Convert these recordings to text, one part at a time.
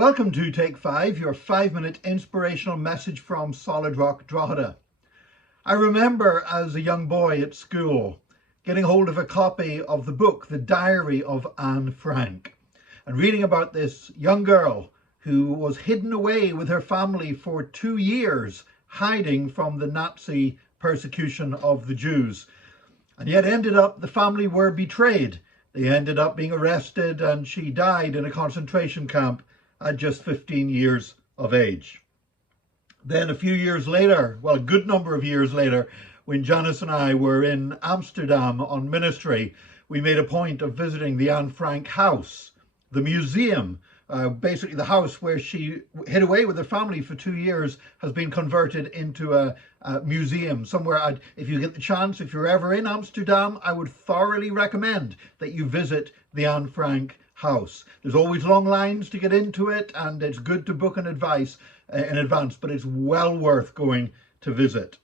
Welcome to Take 5, your 5-minute inspirational message from Solid Rock, Drogheda. I remember as a young boy at school getting hold of a copy of the book, The Diary of Anne Frank, and reading about this young girl who was hidden away with her family for 2 years, hiding from the Nazi persecution of the Jews. And yet the family were betrayed. They ended up being arrested and she died in a concentration camp at just 15 years of age. Then a few years later, well, a good number of years later, when Janice and I were in Amsterdam on ministry, we made a point of visiting the Anne Frank house, the museum. Basically the house where she hid away with her family for 2 years has been converted into a museum somewhere. If you get the chance, if you're ever in Amsterdam, I would thoroughly recommend that you visit the Anne Frank house. There's always long lines to get into it, and it's good to book in advance, but it's well worth going to visit.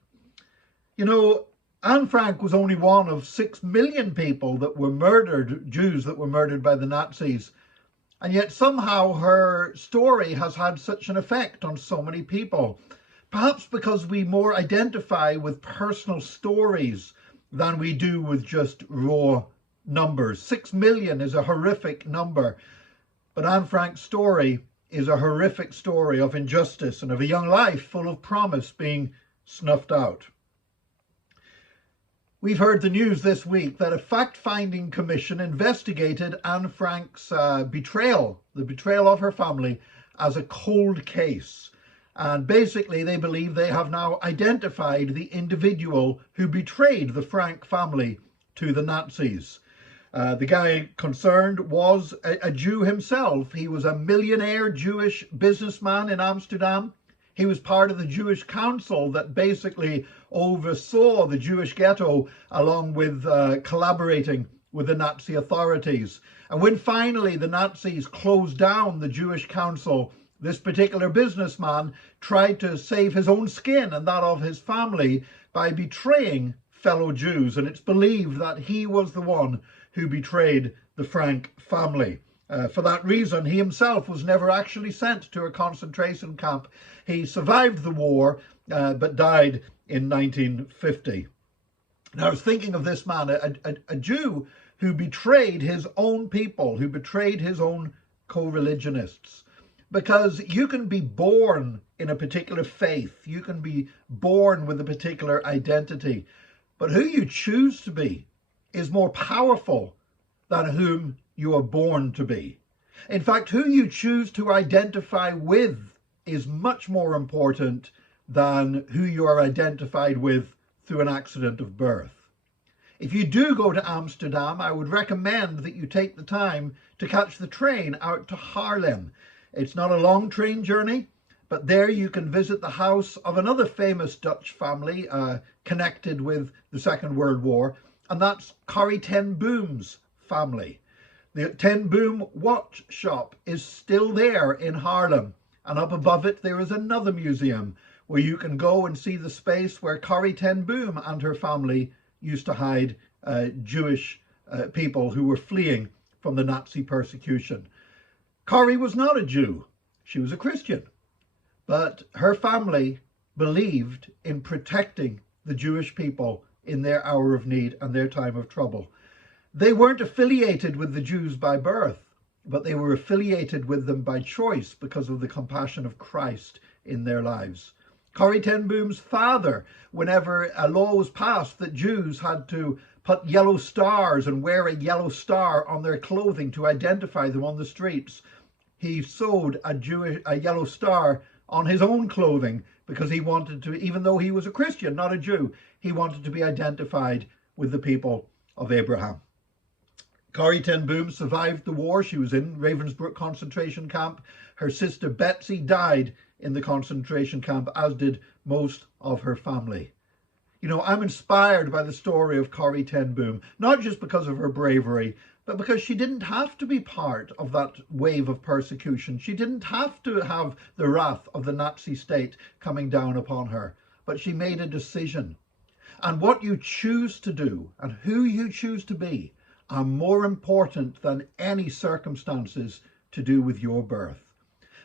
You know, Anne Frank was only one of 6 million people that were murdered, Jews that were murdered by the Nazis. And yet somehow her story has had such an effect on so many people. Perhaps because we more identify with personal stories than we do with just raw numbers. 6 million is a horrific number, but Anne Frank's story is a horrific story of injustice and of a young life full of promise being snuffed out. We've heard the news this week that a fact-finding commission investigated Anne Frank's betrayal, the betrayal of her family, as a cold case. And basically they believe they have now identified the individual who betrayed the Frank family to the Nazis. The guy concerned was a Jew himself. He was a millionaire Jewish businessman in Amsterdam. He was part of the Jewish council that basically oversaw the Jewish ghetto, along with collaborating with the Nazi authorities. And when finally the Nazis closed down the Jewish council, this particular businessman tried to save his own skin and that of his family by betraying fellow Jews. And it's believed that he was the one who betrayed the Frank family. For that reason, he himself was never actually sent to a concentration camp. He survived the war, but died in 1950. Now, I was thinking of this man, a Jew who betrayed his own people, who betrayed his own co-religionists. Because you can be born in a particular faith, you can be born with a particular identity, but who you choose to be is more powerful than whom you are born to be. In fact, who you choose to identify with is much more important than who you are identified with through an accident of birth. If you do go to Amsterdam, I would recommend that you take the time to catch the train out to Haarlem. It's not a long train journey, but there you can visit the house of another famous Dutch family connected with the Second World War, and that's Corrie ten Boom's family. The Ten Boom watch shop is still there in Haarlem, and up above it there is another museum where you can go and see the space where Corrie ten Boom and her family used to hide Jewish people who were fleeing from the Nazi persecution. Corrie was not a Jew, she was a Christian, but her family believed in protecting the Jewish people in their hour of need and their time of trouble. They weren't affiliated with the Jews by birth, but they were affiliated with them by choice because of the compassion of Christ in their lives. Corrie ten Boom's father, whenever a law was passed that Jews had to put yellow stars and wear a yellow star on their clothing to identify them on the streets, he sewed a yellow star on his own clothing because he wanted to, even though he was a Christian, not a Jew, he wanted to be identified with the people of Abraham. Corrie ten Boom survived the war. She was in Ravensbrück concentration camp. Her sister Betsy died in the concentration camp, as did most of her family. You know, I'm inspired by the story of Corrie ten Boom, not just because of her bravery, but because she didn't have to be part of that wave of persecution. She didn't have to have the wrath of the Nazi state coming down upon her, but she made a decision. And what you choose to do and who you choose to be are more important than any circumstances to do with your birth.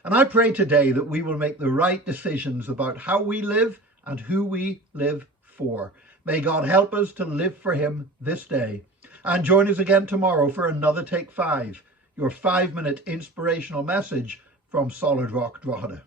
And I pray today that we will make the right decisions about how we live and who we live for. May God help us to live for him this day. And join us again tomorrow for another Take 5, your 5-minute inspirational message from Solid Rock Drogheda.